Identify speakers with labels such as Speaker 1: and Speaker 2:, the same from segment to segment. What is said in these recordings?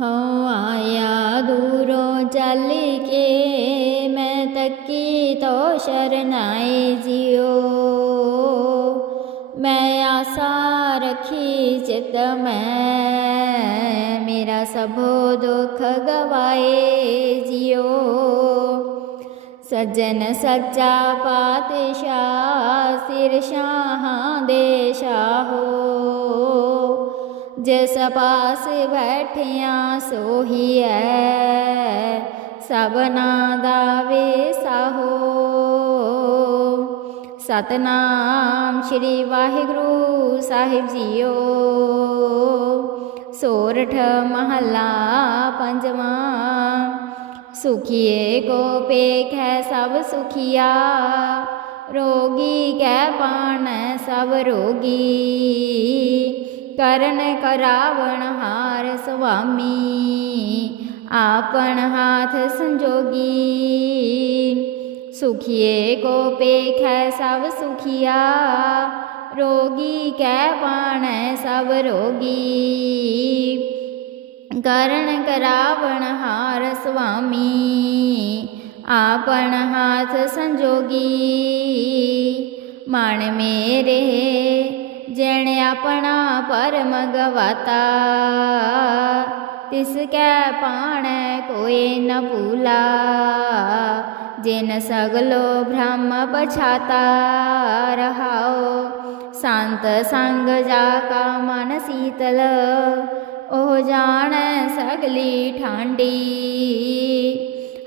Speaker 1: ਹਉ ਆਇਆ ਦੂਰੋਂ ਚੱਲ ਕੇ ਮੈਂ ਤੱਕੀ ਤੋ ਸ਼ਰਨਾਏ ਜਿਉ ਮੈਂ ਆਸਾ ਰੱਖੀ ਚਿਤ ਮੈਂ ਮੇਰਾ ਸਭੋ ਦੁਖ ਗਵਾਏ ਜਿਉ ਸੱਜਣ ਸੱਚਾ ਪਾਤਸ਼ਾਹ ਸਿਰ ਸ਼ਾਹਾਂ ਦੇ ਸ਼ਾਹੋ ਜਿਸ ਪਾਸ ਬੈਠਿਆ ਸੋਹੀ ਹੈ ਸਭਨਾ ਦਾ ਵੇਸਾਹੋ ਸਤਨਾਮ ਸ੍ਰੀ ਵਾਹਿਗੁਰੂ ਸਾਹਿਬ ਜੀਓ। ਸੋਰਠ ਮਹੱਲਾ ਪੰਜਵਾਂ, ਸੁਖੀਏ ਕੋ ਪੇਖੈ ਸਭ ਸੁਖੀਆ, ਰੋਗੀ ਕੈ ਪਾਣ ਸਭ ਰੋਗੀ। ਕਰਨ ਕਰਾਵਣ ਹਾਰ ਸੁਆਮੀ ਆਪਨ ਹਾਥ ਸੰਜੋਗੀ। ਸੁਖੀਏ ਕੋ ਪੇਖੈ ਸਭ ਸੁਖੀਆ, ਰੋਗੀ ਕੈ ਪਾਣ ਸਭ ਰੋਗੀ। ਕਰਨ ਕਰਾਵਣ ਹਾਰ ਸੁਆਮੀ ਆਪਨ ਹਾਥ ਸੰਜੋਗੀ। ਮਨ ਮੇਰੇ ਜਣ ਆਪਣਾ ਪਰਮ ਗਵਾਤਾ ਤਿਸ ਕੈ ਪਾਣ ਕੋਈ ਨ ਭੂਲਾ ਜਿਨ ਸਗਲੋ ਬ੍ਰਹਮ ਪਛਾਤਾ ਰਹਾਓ ਸੰਤ ਸੰਗ ਜਾ ਕਾ ਮਨ ਸੀਤਲ ਉਹ ਜਾਣੈ ਸਗਲੀ ਠਾਂਡੀ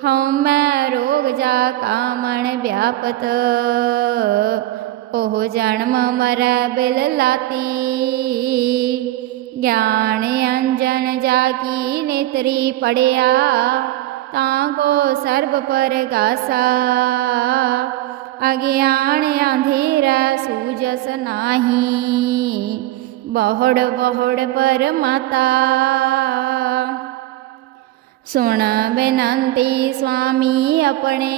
Speaker 1: ਹਉ ਮੈਂ ਰੋਗ ਜਾ ਕਾਮਣ ਵਿਆਪਤ ਉਹ ਜਨਮ ਮਰੈ ਬਿਲ ਲਾਤੀ। ਗਿਆਨ ਅੰਜਨ ਜਾ ਕੀ ਨੇਤਰੀ ਪੜਿਆ, ਤਾਂ ਕੋ ਸਰਬ ਪਰਗਾਸਾ। ਅਗਿਆਨ ਅੰਧੇਰਾ ਸੂਜਸ ਨਾਹੀ, ਬਹੁੜ ਬਹੁੜ ਪਰਮਾਤਾ। ਸੁਣ ਬੇਨੰਤੀ ਸੁਆਮੀ ਆਪਣੇ